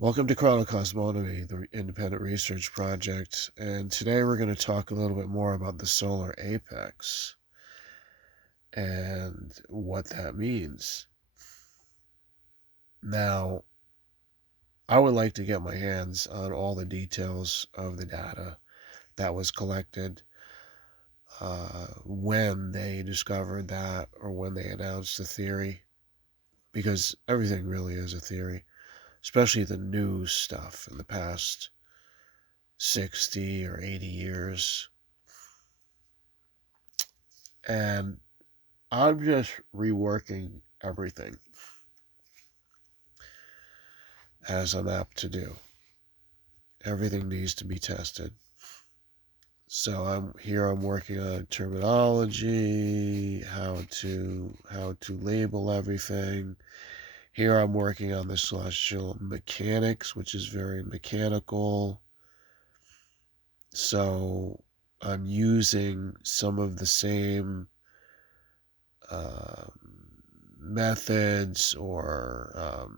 Welcome to Chronocosmonomy, the independent research project, and today we're going to talk a little bit more about the solar apex and what that means. Now, I would like to get my hands on all the details of the data that was collected when they discovered that or when they announced the theory, because everything really is a theory, especially the new stuff in the past 60 or 80 years. And I'm just reworking everything as I'm apt to do. Everything needs to be tested. So I'm working on terminology, how to label everything. Here I'm working on the celestial mechanics, which is very mechanical. So I'm using some of the same methods or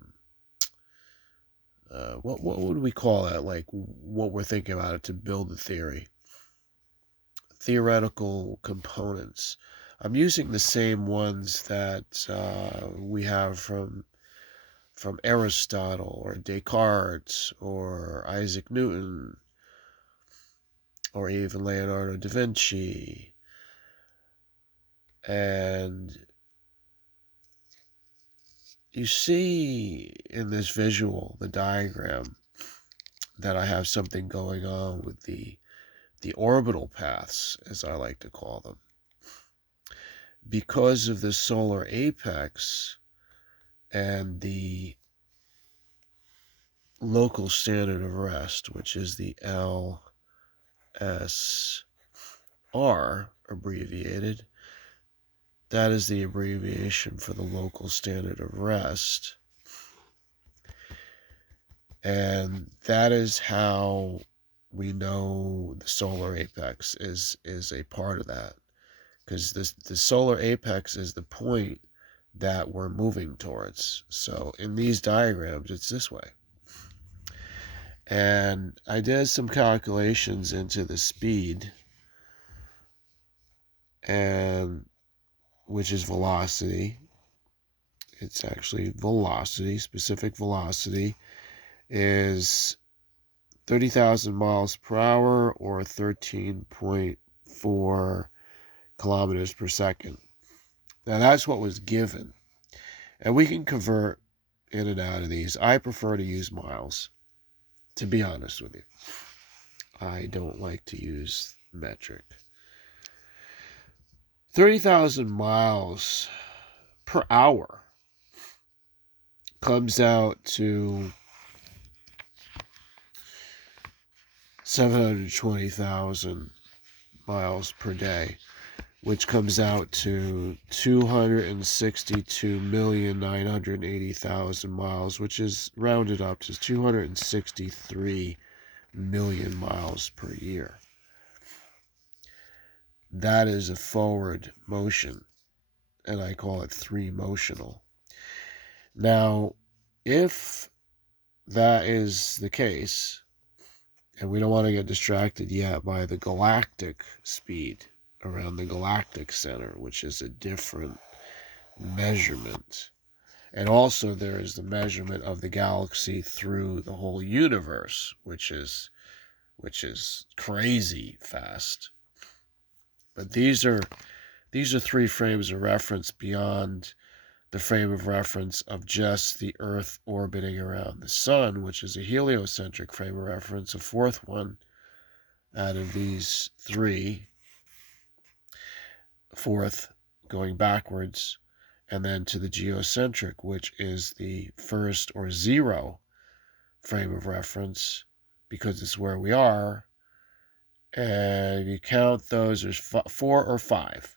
what would we call it? Like what we're thinking about it to build the theory, theoretical components. I'm using the same ones that we have from Aristotle or Descartes or Isaac Newton or even Leonardo da Vinci. And you see in this visual, the diagram, that I have something going on with the orbital paths, as I like to call them. Because of the solar apex and the local standard of rest, which is the LSR abbreviated, that is the abbreviation for the local standard of rest. And that is how we know the solar apex is a part of that. Because the solar apex is the point that we're moving towards. So in these diagrams, it's this way. And I did some calculations into the speed, and which is velocity. It's actually velocity, specific velocity is 30,000 miles per hour or 13.4 kilometers per second. Now that's what was given. And we can convert in and out of these. I prefer to use miles, to be honest with you. I don't like to use metric. 30,000 miles per hour comes out to 720,000 miles per day, which comes out to 262,980,000 miles, which is rounded up to 263 million miles per year. That is a forward motion, and I call it three-motional. Now, if that is the case, and we don't want to get distracted yet by the galactic speed around the galactic center, which is a different measurement. And also there is the measurement of the galaxy through the whole universe, which is crazy fast. But these are three frames of reference beyond the frame of reference of just the Earth orbiting around the sun, which is a heliocentric frame of reference, a fourth one out of these three, fourth going backwards, and then to the geocentric, which is the first or zero frame of reference, because it's where we are. And if you count those, there's four or five.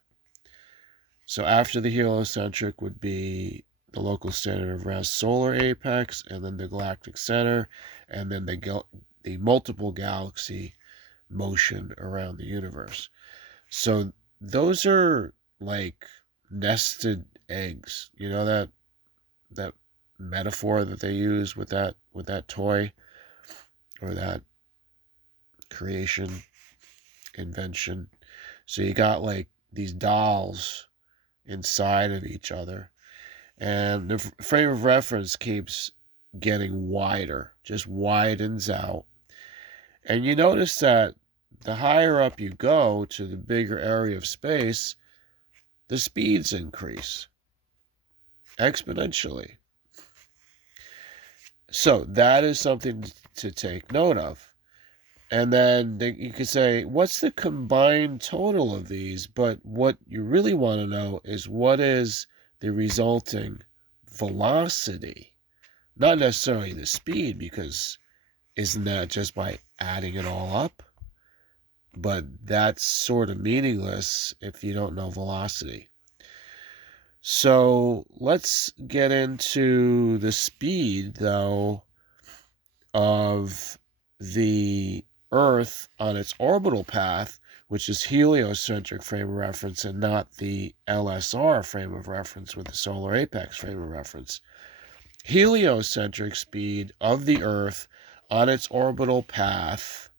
So after the heliocentric would be the local standard of rest solar apex, and then the galactic center, and then the multiple galaxy motion around the universe. So those are like nested eggs. You know that metaphor that they use with that toy or that creation, invention. So you got like these dolls inside of each other, and the frame of reference keeps getting wider, just widens out. And you notice that the higher up you go to the bigger area of space, the speeds increase exponentially. So that is something to take note of. And then you could say, what's the combined total of these? But what you really want to know is what is the resulting velocity, not necessarily the speed, because isn't that just by adding it all up? But that's sort of meaningless if you don't know velocity. So let's get into the speed, though, of the Earth on its orbital path, which is heliocentric frame of reference and not the LSR frame of reference with the solar apex frame of reference. Heliocentric speed of the Earth on its orbital path,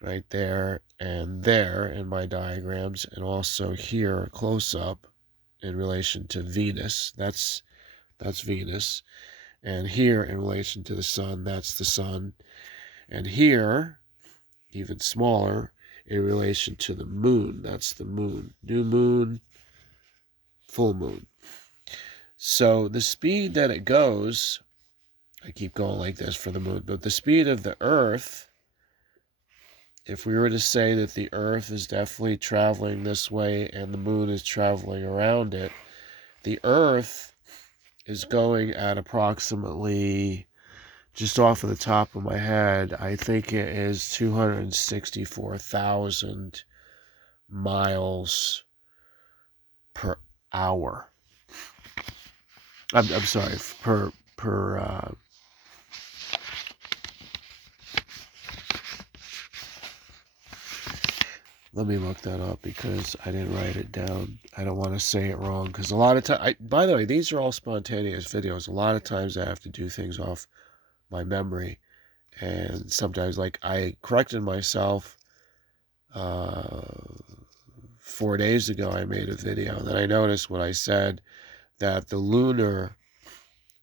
right there and there in my diagrams, and also here close up in relation to Venus. That's Venus. And here in relation to the sun, that's the sun. And here, even smaller, in relation to the moon, that's the moon. New moon, full moon. So the speed that it goes, I keep going like this for the moon, but the speed of the Earth, if we were to say that the Earth is definitely traveling this way and the moon is traveling around it, the Earth is going at approximately, just off of the top of my head, I think it is 264,000 miles per hour. I'm sorry, per let me look that up because I didn't write it down. I don't want to say it wrong because a lot of times, by the way, these are all spontaneous videos. A lot of times I have to do things off my memory, and sometimes, like, I corrected myself 4 days ago. I made a video, and then I noticed what I said, that the lunar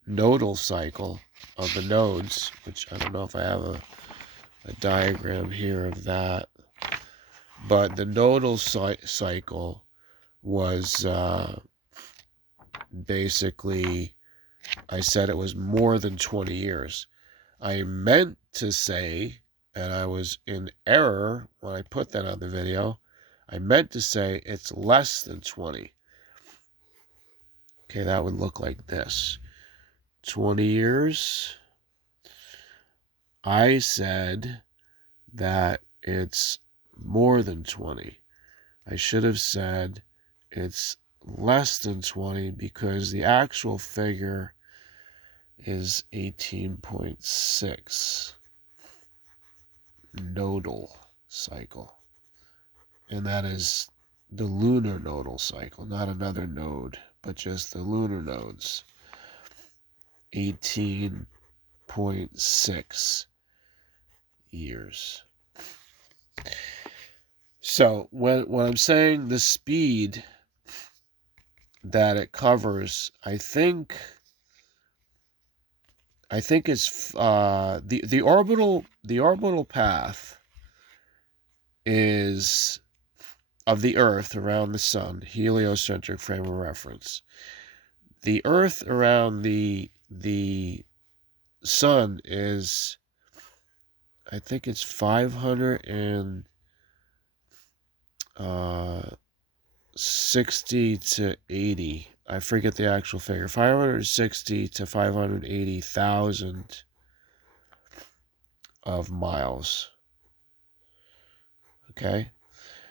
nodal cycle of the nodes, which I don't know if I have a diagram here of that, but the nodal cycle was basically, I said it was more than 20 years. I meant to say, and I was in error when I put that on the video, I meant to say it's less than 20. Okay, that would look like this. 20 years. I said that it's more than 20. I should have said it's less than 20 because the actual figure is 18.6 nodal cycle. And that is the lunar nodal cycle, not another node, but just the lunar nodes. 18.6 years. So when I'm saying the speed that it covers, I think it's the orbital path is of the Earth around the sun, heliocentric frame of reference. The Earth around the sun is, I think it's 560 to 80. I forget the actual figure. 560 to 580,000 of miles. Okay?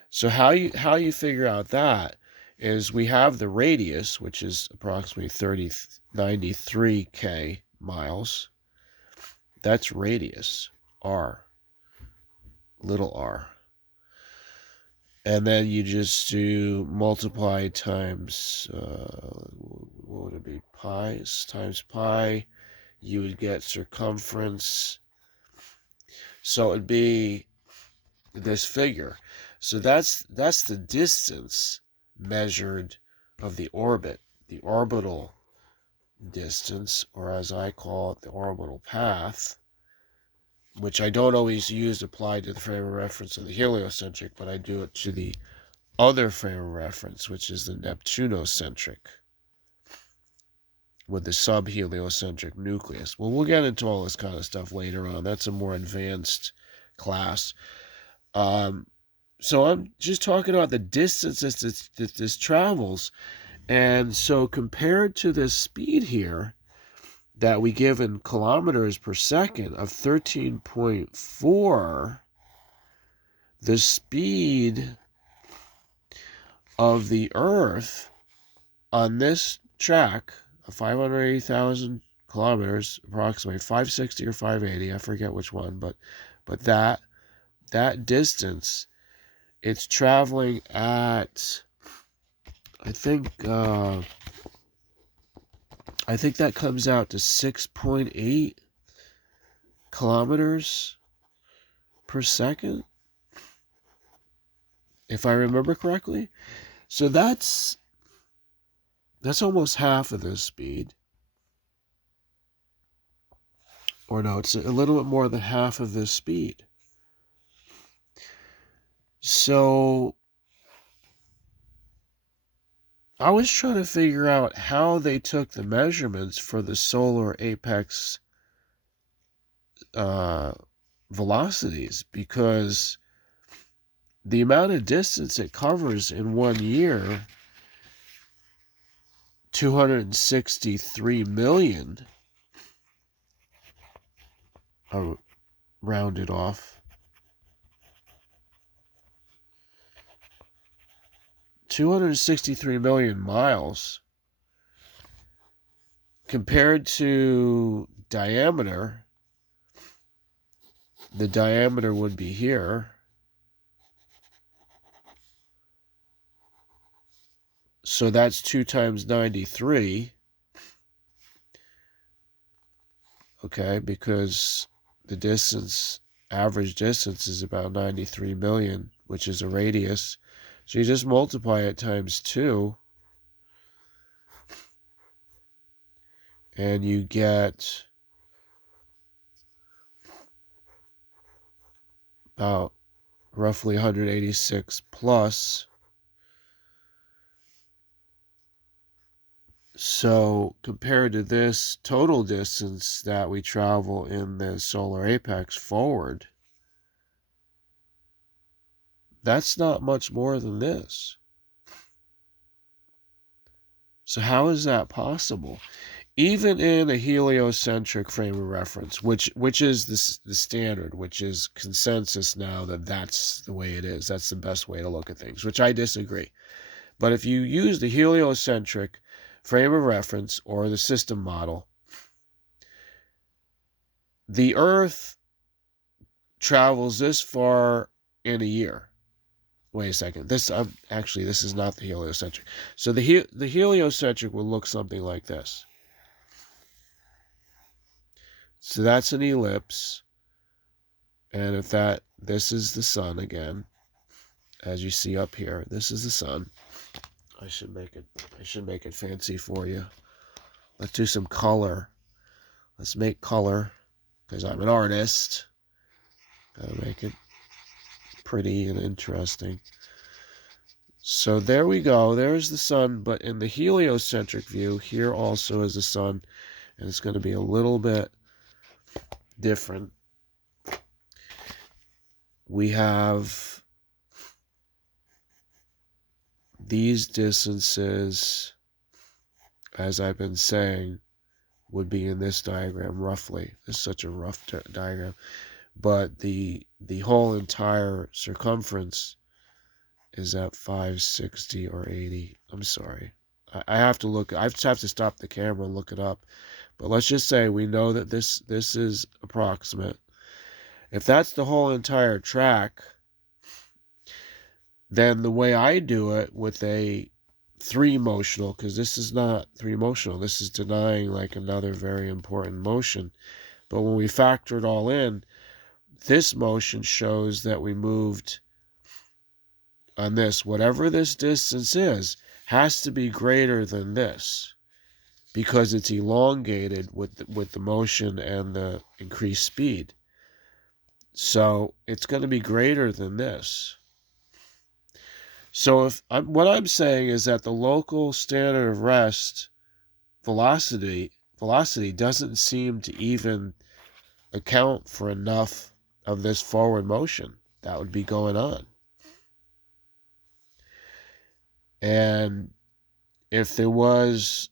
So how you figure out that is we have the radius, which is approximately 93K miles. That's radius, R, little r. And then you just do multiply times, what would it be, pi times pi. You would get circumference. So it'd be this figure. So that's the distance measured of the orbit, the orbital distance, or as I call it, the orbital path, which I don't always use applied to the frame of reference of the heliocentric, but I do it to the other frame of reference, which is the Neptunocentric, with the subheliocentric nucleus. Well, we'll get into all this kind of stuff later on. That's a more advanced class. So I'm just talking about the distance that this travels. And so compared to this speed here that we give in kilometers per second of 13.4, the speed of the Earth on this track of 580,000 kilometers, approximately 560 or 580, I forget which one, but that distance, it's traveling at, I think that comes out to 6.8 kilometers per second, if I remember correctly. So that's almost half of this speed. Or no, it's a little bit more than half of this speed. So I was trying to figure out how they took the measurements for the solar apex velocities, because the amount of distance it covers in 1 year, 263 million, rounded off, 263 million miles, compared to diameter. The diameter would be here. So that's 2 times 93. Okay, because the distance, average distance, is about 93 million, which is a radius. So you just multiply it times 2, and you get about roughly 186 plus. So compared to this total distance that we travel in the solar apex forward, that's not much more than this. So how is that possible? Even in a heliocentric frame of reference, which is the standard, which is consensus now that that's the way it is, that's the best way to look at things, which I disagree. But if you use the heliocentric frame of reference or the system model, the Earth travels this far in a year. Wait a second. This is not the heliocentric. So the heliocentric will look something like this. So that's an ellipse, and if this is the sun again, as you see up here, this is the sun. I should make it fancy for you. Let's do some color. Let's make color, because I'm an artist. Gotta make it pretty and interesting. So there we go. There's the sun, but in the heliocentric view, here also is the sun, and it's going to be a little bit different. We have these distances, as I've been saying, would be in this diagram roughly. This is such a rough diagram. But the whole entire circumference is at 560 or 80. I'm sorry. I have to look. I have to stop the camera and look it up. But let's just say we know that this is approximate. If that's the whole entire track, then the way I do it with a three-motional, because this is not three-motional, this is denying like another very important motion. But when we factor it all in, this motion shows that we moved on this, whatever this distance is, has to be greater than this because it's elongated with the motion and the increased speed. So it's going to be greater than this. So what I'm saying is that the local standard of rest velocity doesn't seem to even account for enough of this forward motion that would be going on. And if there was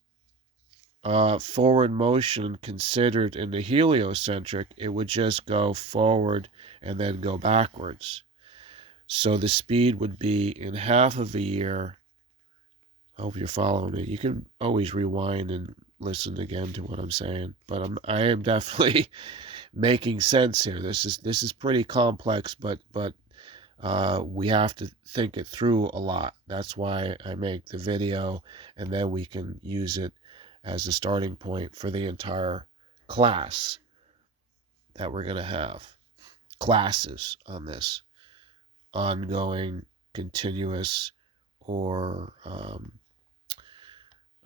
forward motion considered in the heliocentric, it would just go forward and then go backwards. So the speed would be in half of a year. I hope you're following me. You can always rewind and listen again to what I'm saying, but I am definitely making sense here. This is pretty complex, but we have to think it through a lot. That's why I make the video, and then we can use it as a starting point for the entire class that we're going to have. Classes on this. Ongoing, continuous, or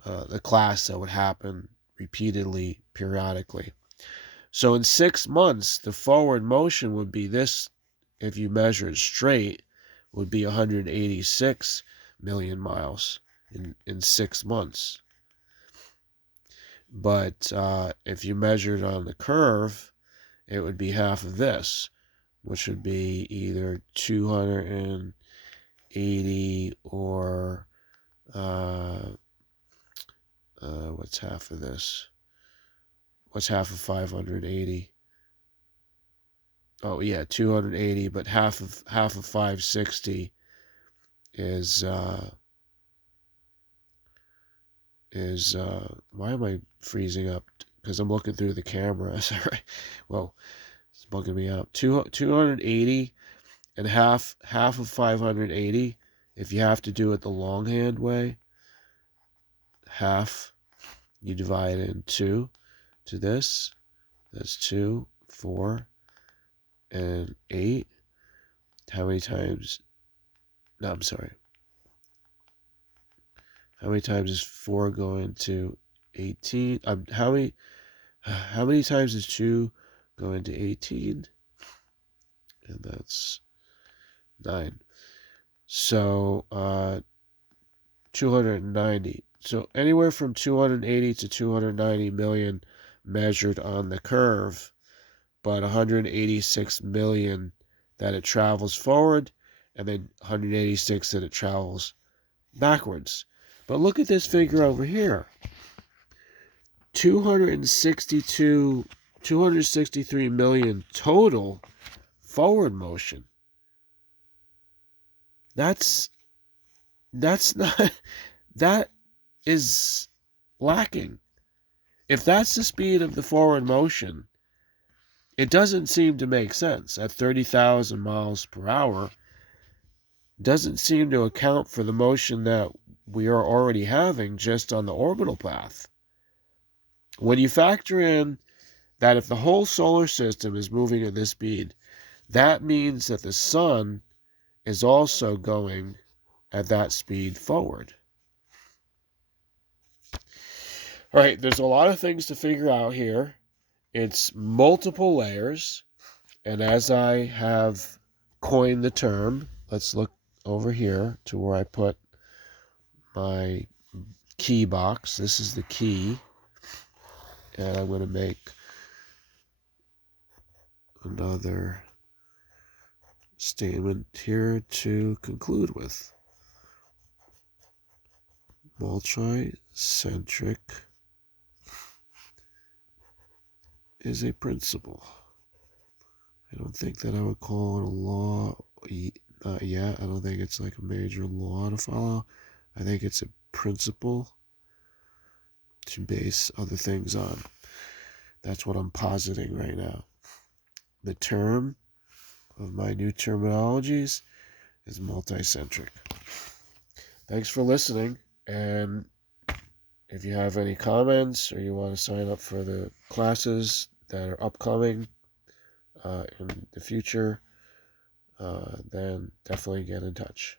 the class that would happen repeatedly, periodically. So in 6 months, the forward motion would be this, if you measure it straight, would be 186 million miles in 6 months. But if you measured on the curve, it would be half of this, which would be either 280 or what's half of this? What's half of 580? Oh yeah, 280, but half of 560 is why am I freezing up? Because I'm looking through the camera. Sorry. Well, it's bugging me out. 280 and half of 580. If you have to do it the longhand way, half, you divide it in 2 to this. That's 2, 4, and 8. How many times? No, I'm sorry. How many times is 4 going to 18? How many times is 2 going to 18? And that's 9. So 290. So anywhere from 280 to 290 million measured on the curve, but 186 million that it travels forward, and then 186 that it travels backwards. But look at this figure over here. 263 million total forward motion. That's not, that is lacking. If that's the speed of the forward motion, it doesn't seem to make sense. At 30,000 miles per hour, doesn't seem to account for the motion that we are already having just on the orbital path. When you factor in that if the whole solar system is moving at this speed, that means that the sun is also going at that speed forward. All right, there's a lot of things to figure out here. It's multiple layers, and as I have coined the term, let's look over here to where I put my key box. This is the key, and I'm going to make another statement here to conclude with. Multicentric is a principle. I don't think that I would call it a law. Not yet. I don't think it's like a major law to follow. I think it's a principle to base other things on. That's what I'm positing right now. The term of my new terminologies is multicentric. Thanks for listening, and if you have any comments or you want to sign up for the classes that are upcoming in the future, then definitely get in touch.